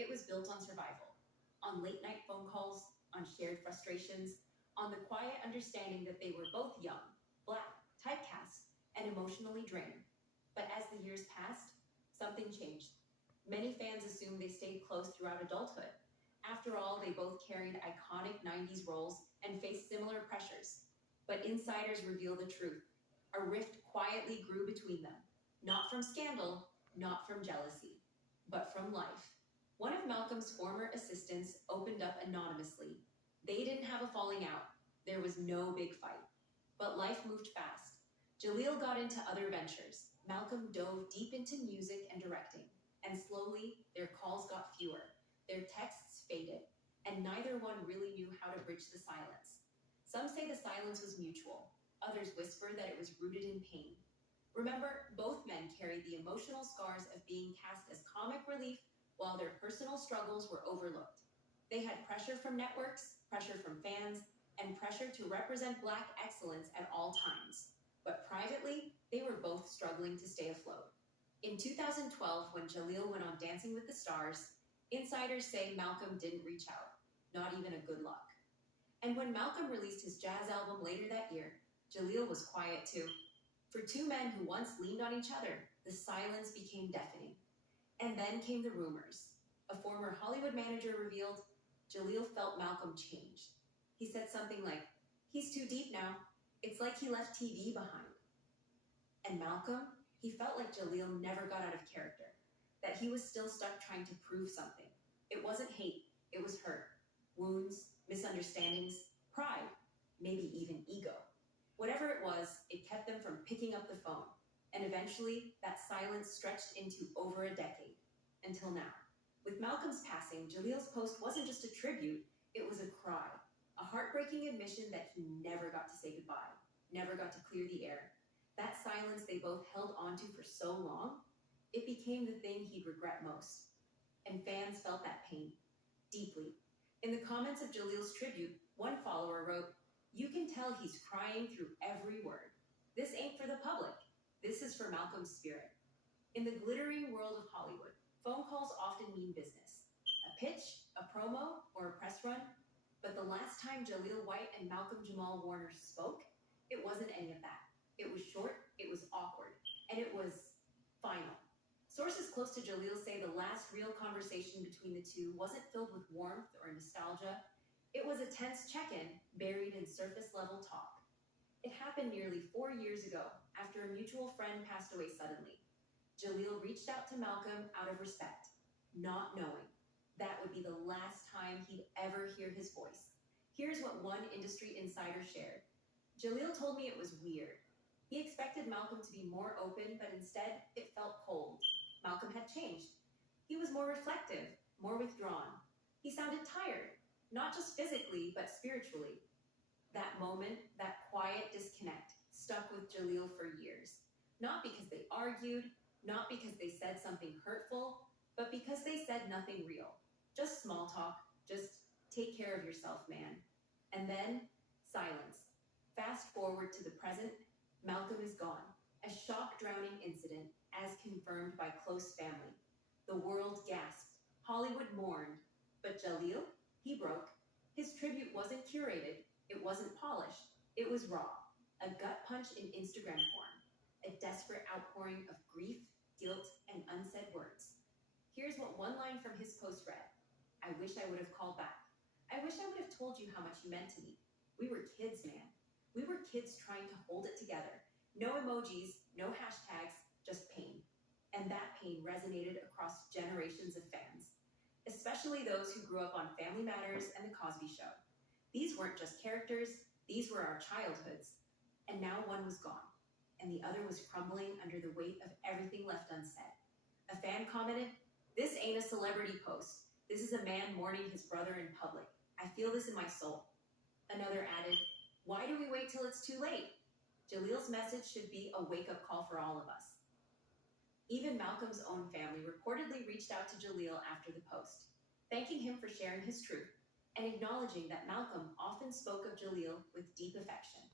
It was built on survival, on late night phone calls, on shared frustrations, on the quiet understanding that they were both young, black, typecast, and emotionally drained. But as the years passed, something changed. Many fans assumed they stayed close throughout adulthood. After all, they both carried iconic 90s roles and faced similar pressures. But insiders reveal the truth. A rift quietly grew between them, not from scandal, not from jealousy, but from life. One of Malcolm's former assistants opened up anonymously. They didn't have a falling out. There was no big fight. But life moved fast. Jaleel got into other ventures. Malcolm dove deep into music and directing. And slowly, their calls got fewer. Their texts faded. And neither one really knew how to bridge the silence. Some say the silence was mutual. Others whisper that it was rooted in pain. Remember, both men carried the emotional scars of being cast as comic relief while their personal struggles were overlooked. They had pressure from networks, pressure from fans, and pressure to represent Black excellence at all times. But privately, they were both struggling to stay afloat. In 2012, when Jaleel went on Dancing with the Stars, insiders say Malcolm didn't reach out, not even a good luck. And when Malcolm released his jazz album later that year, Jaleel was quiet too. For two men who once leaned on each other, the silence became deafening. And then came the rumors. A former Hollywood manager revealed Jaleel felt Malcolm changed. He said something like, "He's too deep now. It's like he left TV behind." And Malcolm, he felt like Jaleel never got out of character, that he was still stuck trying to prove something. It wasn't hate, it was hurt. Wounds, misunderstandings, pride, maybe even ego. Whatever it was, it kept them from picking up the phone. And eventually, that silence stretched into over a decade, until now. With Malcolm's passing, Jaleel's post wasn't just a tribute, it was a cry. A heartbreaking admission that he never got to say goodbye, never got to clear the air. That silence they both held onto for so long, it became the thing he'd regret most. And fans felt that pain, deeply. In the comments of Jaleel's tribute, one follower wrote, "You can tell he's crying through every word. This ain't for the public. This is for Malcolm's spirit." In the glittering world of Hollywood, phone calls often mean business. A pitch, a promo, or a press run. But the last time Jaleel White and Malcolm Jamal Warner spoke, it wasn't any of that. It was short, it was awkward, and it was final. Sources close to Jaleel say the last real conversation between the two wasn't filled with warmth or nostalgia. It was a tense check-in buried in surface-level talk. It happened nearly 4 years ago, after a mutual friend passed away suddenly. Jaleel reached out to Malcolm out of respect, not knowing that would be the last time he'd ever hear his voice. Here's what one industry insider shared. "Jaleel told me it was weird. He expected Malcolm to be more open, but instead it felt cold. Malcolm had changed. He was more reflective, more withdrawn. He sounded tired, not just physically, but spiritually." That moment, that quiet disconnect, stuck with Jaleel for years. Not because they argued, not because they said something hurtful, but because they said nothing real. Just small talk, just take care of yourself, man. And then, silence. Fast forward to the present, Malcolm is gone. A shock-drowning incident, as confirmed by close family. The world gasped. Hollywood mourned. But Jaleel, he broke. His tribute wasn't curated. It wasn't polished. It was raw. A gut punch in Instagram form. A desperate outpouring of grief, guilt, and unsaid words. Here's what one line from his post read. "I wish I would have called back. I wish I would have told you how much you meant to me. We were kids, man. We were kids trying to hold it together. No emojis, no hashtags, just pain." And that pain resonated across generations of fans, especially those who grew up on Family Matters and The Cosby Show. These weren't just characters, these were our childhoods. And now one was gone, and the other was crumbling under the weight of everything left unsaid. A fan commented, "This ain't a celebrity post. This is a man mourning his brother in public. I feel this in my soul." Another added, "Why do we wait till it's too late?" Jaleel's message should be a wake-up call for all of us. Even Malcolm's own family reportedly reached out to Jaleel after the post, thanking him for sharing his truth and acknowledging that Malcolm often spoke of Jaleel with deep affection.